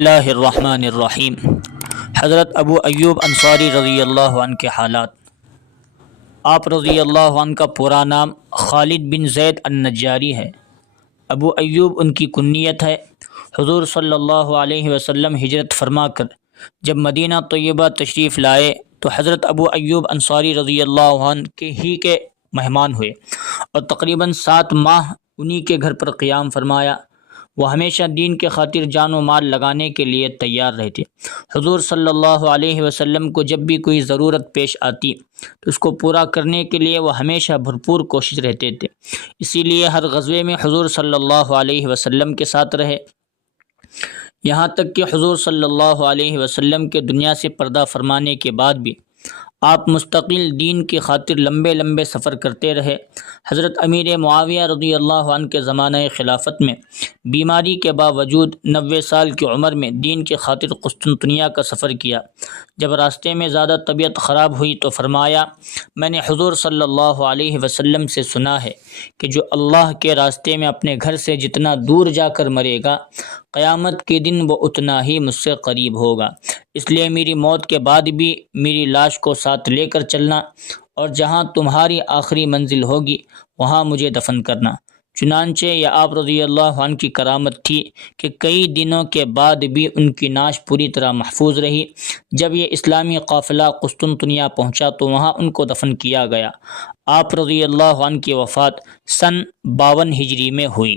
اللہ الرحمن الرحیم۔ حضرت ابو ایوب انصاری رضی اللہ عنہ کے حالات۔ آپ رضی اللہ عنہ کا پورا نام خالد بن زید النجاری ہے۔ ابو ایوب ان کی کنیت ہے۔ حضور صلی اللہ علیہ وسلم ہجرت فرما کر جب مدینہ طیبہ تشریف لائے تو حضرت ابو ایوب انصاری رضی اللہ عنہ کے مہمان ہوئے اور تقریباً 7 ماہ انہی کے گھر پر قیام فرمایا۔ وہ ہمیشہ دین کے خاطر جان و مال لگانے کے لیے تیار رہتے۔ حضور صلی اللہ علیہ وسلم کو جب بھی کوئی ضرورت پیش آتی تو اس کو پورا کرنے کے لیے وہ ہمیشہ بھرپور کوشش رہتے تھے، اسی لیے ہر غزوے میں حضور صلی اللہ علیہ وسلم کے ساتھ رہے، یہاں تک کہ حضور صلی اللہ علیہ وسلم کے دنیا سے پردہ فرمانے کے بعد بھی آپ مستقل دین کی خاطر لمبے لمبے سفر کرتے رہے۔ حضرت امیر معاویہ رضی اللہ عنہ کے زمانہ خلافت میں بیماری کے باوجود 90 سال کی عمر میں دین کی خاطر قسطنطنیہ کا سفر کیا۔ جب راستے میں زیادہ طبیعت خراب ہوئی تو فرمایا، میں نے حضور صلی اللہ علیہ وسلم سے سنا ہے کہ جو اللہ کے راستے میں اپنے گھر سے جتنا دور جا کر مرے گا قیامت کے دن وہ اتنا ہی مجھ سے قریب ہوگا، اس لیے میری موت کے بعد بھی میری لاش کو ساتھ لے کر چلنا اور جہاں تمہاری آخری منزل ہوگی وہاں مجھے دفن کرنا۔ چنانچہ یہ آپ رضی اللہ عنہ کی کرامت تھی کہ کئی دنوں کے بعد بھی ان کی نعش پوری طرح محفوظ رہی۔ جب یہ اسلامی قافلہ قسطنطنیہ پہنچا تو وہاں ان کو دفن کیا گیا۔ آپ رضی اللہ عنہ کی وفات سن 52 ہجری میں ہوئی۔